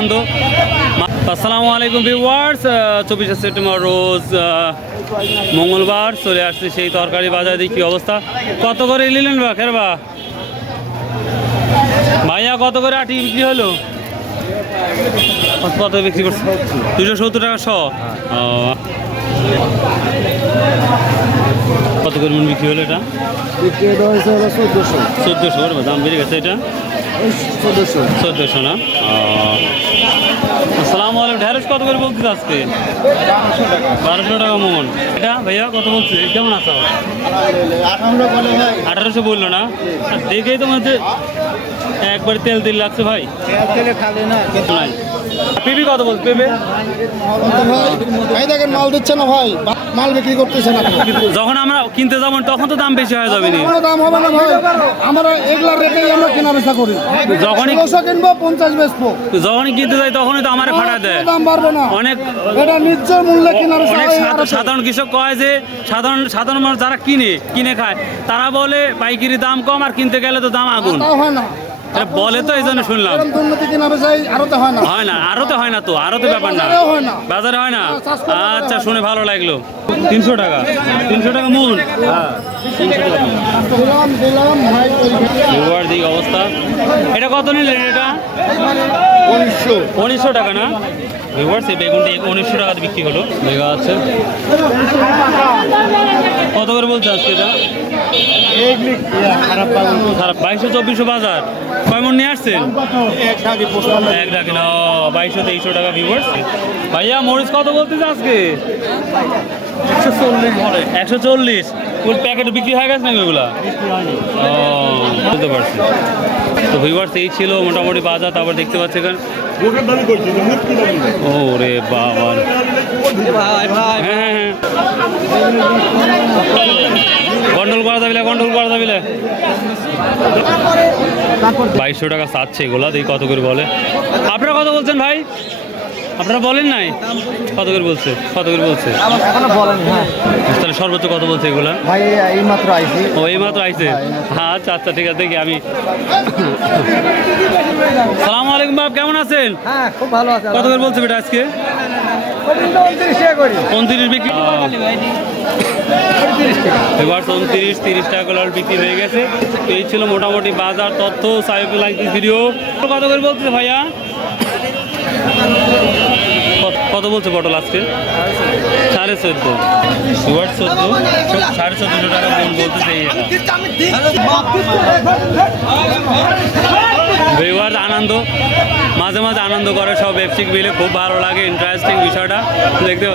আনন্দ। আসসালামু আলাইকুম viewers, 24 September রোজ মঙ্গলবার চলে আসছে সেই তরকারি বাজারে। কি অবস্থা, কত করে নিলেন বা খেরবা ভাইয়া? কত করে আটি বিক্রি হলো? কত বিক্রি করছে? 270 টাকা শ। কত করে মন বিক্রি হলো এটা? 1400 দাম বেড়ে গেছে এটা। 1400 না? আসসালামু আলাইকুম। ঢেঁড়স কত করে বলছিস আজকে? 1200 টাকা মন। এটা ভাইয়া কত বলছে? কেমন আছো? 1800 বললো না? দেখেই তো মধ্যে একবার তেল তেল লাগছে ভাই। পেঁপে কত বলছে? পেঁপে দেখেন মাল দিচ্ছে না ভাই, মাল বিক্রি করতেছে না। যখন আমরা কিনতে যাবো তখন তো দাম বেশি হয়ে যাবে না? দাম হবে না ভাই, আমরা এগুলা রেখেই আমরা কেনা বেচা করি। যখনই কিনবো 50 বেচবো, যখনই কিনতে যাই তখনই তো আমার ফাটা দেয়। দাম বাড়বে না, অনেক এটা ন্যায্য মূল্যে কেনা বেচা। অনেক সাধারণ কৃষক কয় যে সাধারণ মানুষ যারা কিনে খায় তারা বলে পাইকারি দাম কম, আর কিনতে গেলে তো দাম আগুন। হয় না বলে তো এই জন্য শুনলাম। হয় না, আরতে হয় না তো, আরতে ব্যাপার না, বাজারে হয় না। আচ্ছা, শুনে ভালো লাগলো। 300 টাকা, 300 টাকা মন। 300 টাকা দিক অবস্থা। এটা কত নিলেন? এটা 1900 টাকা না? এই বেগুনটি 1900 টাকাতে বিক্রি হলো। দেখা আছে কত করে বলছে আজকে এটা? খারাপ 2200-2400 বাজার। কয় মন নিয়ে আসছেন? এক ডাকি না, 2200-2300 টাকা ভিউয়ার্স। ভাইয়া মরিচ কত বলতেছে আজকে? 140। ওই প্যাকেটে বিক্রি হয়ে গেছে নাকি ওগুলা? বুঝতে পারছি। তো ভিউয়ার্স এই ছিল মোটামুটি বাজার। তারপর দেখতে পাচ্ছি এখানে ও রে বাবা, হ্যাঁ গন্ডল করা যাবে, 2200 টাকা চাচ্ছে এগুলা। দেখি কত করে বলে। আপনারা কত বলছেন ভাই? আপনারা বলেন নাই কত করে বলছে? তাহলে সর্বোচ্চ কত বলছে এগুলা? ভাই এই মাত্র আইছি। ও এই মাত্র আইছে? আচ্ছা আচ্ছা, ঠিক আছে। দেখি আমি। সালামু আলাইকুম বাপ, কেমন আছেন? হ্যাঁ, খুব ভালো আছে। কত করে বলছে বেটা আজকে? 29 বিক্রি। এবার 29-30 টাকা করে বিক্রি হয়ে গেছে। তো এই ছিল মোটামুটি বাজার তথ্য সাইফুল ভিডিও। কত করে বলতেছে ভাইয়া? কত বলছে পটল আজকে? 1450। 1450 টাকা মন বলতেছে। ভিউয়ার্স আনন্দ, মাঝে মাঝে আনন্দ করে সব ব্যবসায়িক মিলে, খুব ভালো লাগে, ইন্টারেস্টিং বিষয়টা দেখতে।